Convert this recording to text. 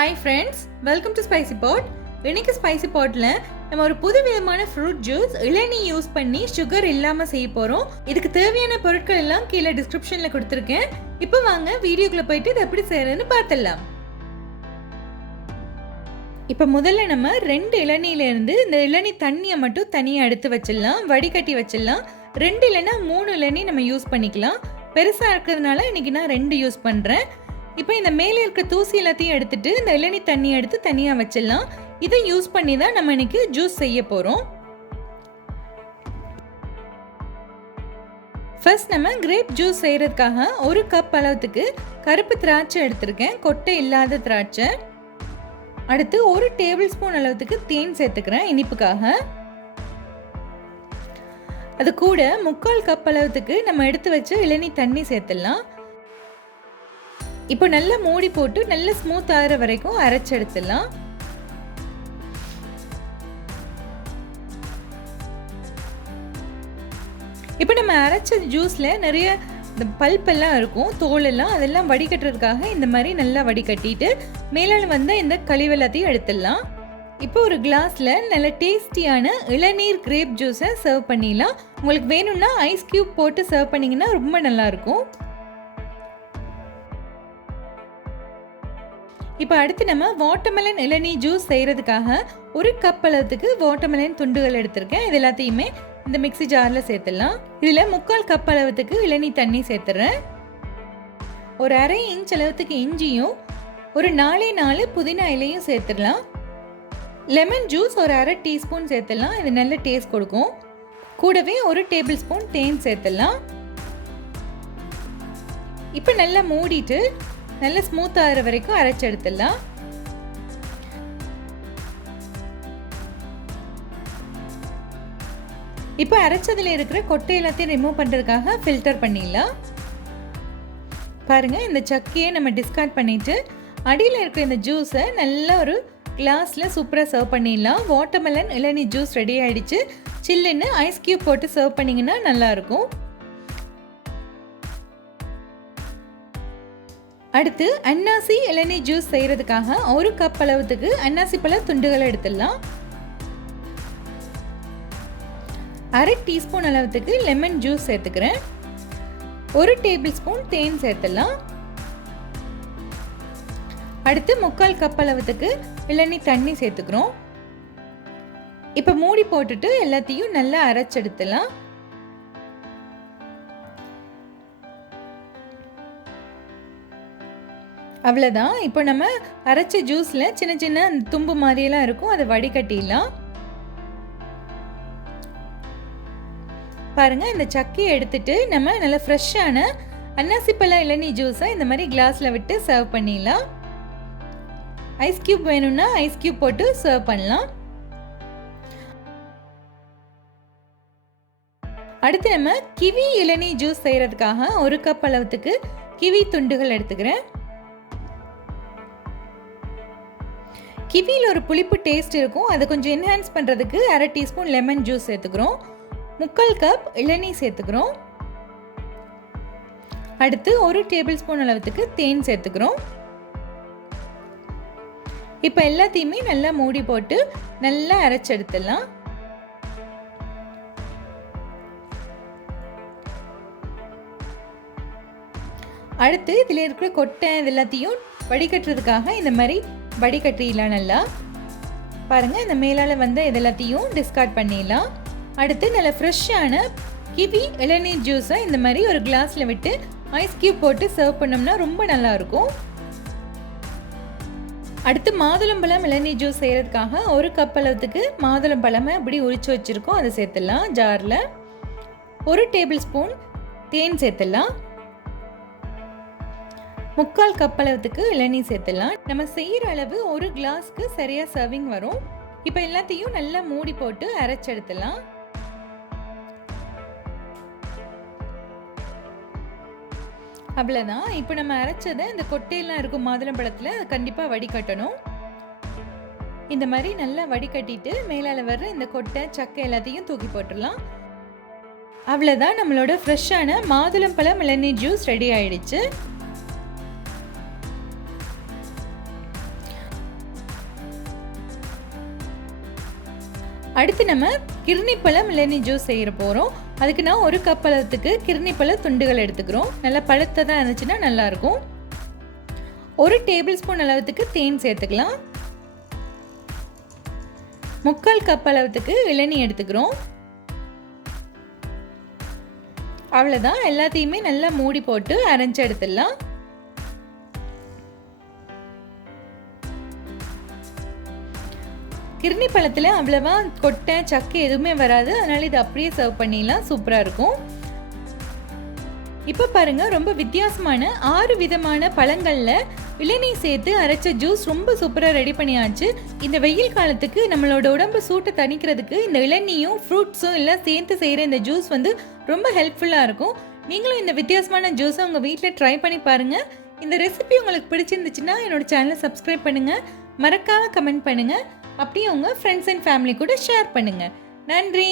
Hi friends, welcome to Spicy Pot. இன்னைக்கு spicy பாட்ல நம்ம ஒரு புது விதமான ஃப்ரூட் ஜூஸ் இளநீ யூஸ் பண்ணி சுகர் இல்லாம செய்ய போறோம். இதுக்கு தேவையான பொருட்கள் எல்லாம் கீழே டிஸ்கிரிப்ஷன்ல கொடுத்திருக்கேன். இப்போ வாங்க வீடியோக்குள்ள போயிட்டு இதை எப்படி செய்யறதுன்னு பார்த்துடலாம். இப்போ முதல்ல நம்ம 2 இளநீல இருந்து இந்த இளநீ தண்ணியை மட்டும் தனியாக எடுத்து வச்சிடலாம், வடிகட்டி வச்சிடலாம். 2 இல்லைன்னா 3 இளநீ நம்ம யூஸ் பண்ணிக்கலாம். பெருசாக இருக்கிறதுனால இன்னைக்கு நான் 2 யூஸ் பண்ணுறேன். இப்போ இந்த மேலே இருக்க தூசி எல்லாத்தையும் எடுத்துட்டு இந்த இளநீ தண்ணியை எடுத்து தனியாக வச்சிடலாம். இதை யூஸ் பண்ணி தான் நம்ம இன்னைக்கு ஜூஸ் செய்ய போகிறோம். ஃபர்ஸ்ட் நம்ம கிரேப் ஜூஸ் செய்கிறதுக்காக 1 கப் அளவுக்கு கருப்பு திராட்சை எடுத்திருக்கேன், கொட்டை இல்லாத திராட்சை. அடுத்து 1 டேபிள் ஸ்பூன் அளவுக்கு தேன் சேர்த்துக்கிறேன் இனிப்புக்காக. அது கூட 3/4 கப் அளவுக்கு நம்ம எடுத்து வச்சு இளநீ தண்ணி சேர்த்துடலாம். இப்போ நல்லா மூடி போட்டு நல்லா ஸ்மூத் ஆகிற வரைக்கும் அரைச்சு எடுத்துடலாம். இப்போ நம்ம அரைச்ச ஜூஸில் நிறைய இந்த பல்பெல்லாம் இருக்கும், தோலெல்லாம், அதெல்லாம் வடிகட்டுறதுக்காக இந்த மாதிரி நல்லா வடிகட்டிட்டு மேலால் வந்த இந்த கழிவெல்லாத்தையும் எடுத்துடலாம். இப்போ ஒரு கிளாஸில் நல்ல டேஸ்டியான இளநீர் கிரேப் ஜூஸை சர்வ் பண்ணிடலாம். உங்களுக்கு வேணும்னா ஐஸ் கியூப் போட்டு சர்வ் பண்ணிங்கன்னா ரொம்ப நல்லாயிருக்கும். இப்போ அடுத்து நம்ம வாட்டர்மெலன் இளநீ ஜூஸ் செய்கிறதுக்காக 1 கப் அளவுக்கு வாட்டர்மெலன் துண்டுகள் எடுத்திருக்கேன். இது எல்லாத்தையுமே இந்த மிக்ஸி ஜாரில் சேர்த்துடலாம். இதில் 3/4 கப் அளவுக்கு இளநீ தண்ணி சேர்த்துறேன். ஒரு 1/2 இன்ச் அளவுக்கு இஞ்சியும் ஒரு 4 புதினா இலையும் சேர்த்துடலாம். லெமன் ஜூஸ் ஒரு 1/2 டீஸ்பூன் சேர்த்துடலாம், இது நல்ல டேஸ்ட் கொடுக்கும். கூடவே 1 டேபிள் ஸ்பூன் தேன் சேர்த்துடலாம். இப்போ நல்லா மூடிட்டு நல்ல ஸ்மூத் ஆகிற வரைக்கும் அரைச்சு எடுத்துடலாம். இப்போ அரைச்சதில் இருக்கிற கொட்டை எல்லாத்தையும் ரிமூவ் பண்ணுறதுக்காக ஃபில்டர் பண்ணிடலாம். பாருங்கள், இந்த சக்கையை நம்ம டிஸ்கார்ட் பண்ணிவிட்டு அடியில் இருக்கிற இந்த ஜூஸை நல்லா ஒரு கிளாஸில் சூப்பராக சர்வ் பண்ணிடலாம். வாட்டர்மெலன் இளநீ ஜூஸ் ரெடி ஆகிடுச்சு. சில்லுன்னு ஐஸ் கியூப் போட்டு சர்வ் பண்ணிங்கன்னா நல்லாயிருக்கும். அடுத்து அன்னாசி இளநீ ஜூஸ் செய்கிறதுக்காக 1 கப் அளவுக்கு அன்னாசி பழ துண்டுகளை எடுத்துடலாம். 1/2 டீஸ்பூன் அளவுக்கு லெமன் ஜூஸ் சேர்த்துக்கிறேன். 1 டேபிள் ஸ்பூன் தேன் சேர்த்துடலாம். அடுத்து 3/4 கப் அளவுக்கு இளநீ தண்ணி சேர்த்துக்கிறோம். இப்போ மூடி போட்டுட்டு எல்லாத்தையும் நல்லா அரைச்செடுத்துடலாம். அவ்வளோதான். இப்போ நம்ம அரைச்ச ஜூஸில் சின்ன சின்ன தும்பு மாதிரியெல்லாம் இருக்கும், அதை வடிகட்டிடலாம். பாருங்கள், இந்த சக்கையை எடுத்துட்டு நம்ம நல்ல ஃப்ரெஷ்ஷான அன்னாசிப்பழ இளநீ ஜூஸை இந்த மாதிரி கிளாஸில் விட்டு சர்வ் பண்ணிடலாம். ஐஸ் கியூப் வேணும்னா ஐஸ் கியூப் போட்டு சர்வ் பண்ணலாம். அடுத்து நம்ம கிவி இளநீ ஜூஸ் செய்கிறதுக்காக 1 கப் அளவுக்கு கிவி துண்டுகள் எடுத்துக்கிறேன். கிவியில் ஒரு புளிப்பு டேஸ்ட் இருக்கும், அதை கொஞ்சம் என்ஹான்ஸ் பண்ணுறதுக்கு 1/2 டீஸ்பூன் லெமன் ஜூஸ் சேர்த்துக்கிறோம். 3/4 கப் இளநீ சேர்த்துக்கிறோம். அடுத்து 1 டேபிள் ஸ்பூன் அளவுக்கு தேன் சேர்த்துக்கிறோம். இப்போ எல்லாத்தையுமே நல்லா மூடி போட்டு நல்லா அரைச்செடுத்துடலாம். அடுத்து இதில் இருக்கிற கொட்டை இது எல்லாத்தையும் வடிகட்டுறதுக்காக இந்த மாதிரி வடிகட்டிடலாம். நல்லா பாருங்கள், இந்த மேலால் வந்த இது எல்லாத்தையும் டிஸ்கார்ட் பண்ணிடலாம். அடுத்து நல்ல ஃப்ரெஷ்ஷான கிவி இளநீ ஜூஸை இந்த மாதிரி ஒரு கிளாஸில் விட்டு ஐஸ் கியூப் போட்டு சர்வ் பண்ணோம்னா ரொம்ப நல்லாயிருக்கும். அடுத்து மாதுளம்பழம் இளநீ ஜூஸ் செய்கிறதுக்காக 1 கப் அளவுக்கு மாதுளம்பழமை அப்படி உரிச்சு வச்சுருக்கோம், அதை சேர்த்துடலாம். ஜாரில் 1 டேபிள் ஸ்பூன் தேன் சேர்த்துடலாம். 3/4 கப் அளவுக்கு இளநீ சேர்த்துடலாம். நம்ம செய்கிற அளவு 1 கிளாஸ்க்கு சரியாக சர்விங் வரும். இப்போ எல்லாத்தையும் நல்லா மூடி போட்டு அரைச்செடுத்துடலாம். அவ்வளோதான். இப்போ நம்ம அரைச்சதை இந்த கொட்டையெல்லாம் இருக்கும் மாதுளம்பழத்தில் அது கண்டிப்பாக வடிகட்டணும். இந்த மாதிரி நல்லா வடிகட்டிட்டு மேலால் வர்ற இந்த கொட்டை சக்கை எல்லாத்தையும் தூக்கி போட்டுடலாம். அவ்வளோதான், நம்மளோட ஃப்ரெஷ்ஷான மாதுளம்பழம் இளநீ ஜூஸ் ரெடி ஆயிடுச்சு. அடுத்து நம்ம கிர்ணிப்பழம் இளநீ ஜூஸ் செய்ய போகிறோம். அதுக்கு நான் 1 கப் அளவுக்கு கிர்ணிப்பழ துண்டுகள் எடுத்துக்கிறோம். நல்லா பழுத்ததாக இருந்துச்சுன்னா நல்லாயிருக்கும். 1 டேபிள் ஸ்பூன் அளவுக்கு தேன் சேர்த்துக்கலாம். 3/4 கப் அளவுக்கு இளநீ எடுத்துக்கிறோம். அவ்வளோதான், எல்லாத்தையுமே நல்லா மூடி போட்டு அரைச்சு எடுத்துடலாம். கிர்னி பழத்தில் அவ்வளவா கொட்டை சக்கை எதுவுமே வராது, அதனால இது அப்படியே சர்வ் பண்ணிடலாம். சூப்பராக இருக்கும். இப்போ பாருங்க, ரொம்ப வித்தியாசமான 6 விதமான பழங்களில் இளநீ சேர்த்து அரைச்ச ஜூஸ் ரொம்ப சூப்பராக ரெடி பண்ணியாச்சு. இந்த வெயில் காலத்துக்கு நம்மளோட உடம்பு சூட்டை தணிக்கிறதுக்கு இந்த இளநீயும் ஃப்ரூட்ஸும் எல்லாம் சேர்த்து செய்கிற இந்த ஜூஸ் வந்து ரொம்ப ஹெல்ப்ஃபுல்லாக இருக்கும். நீங்களும் இந்த வித்தியாசமான ஜூஸை உங்கள் வீட்டில் ட்ரை பண்ணி பாருங்கள். இந்த ரெசிபி உங்களுக்கு பிடிச்சிருந்துச்சுன்னா என்னோட சேனலை சப்ஸ்கிரைப் பண்ணுங்கள், மறக்காமல் கமெண்ட் பண்ணுங்கள், அப்படியே உங்கள் ஃப்ரெண்ட்ஸ் அண்ட் ஃபேமிலி கூட ஷேர் பண்ணுங்கள். நன்றி.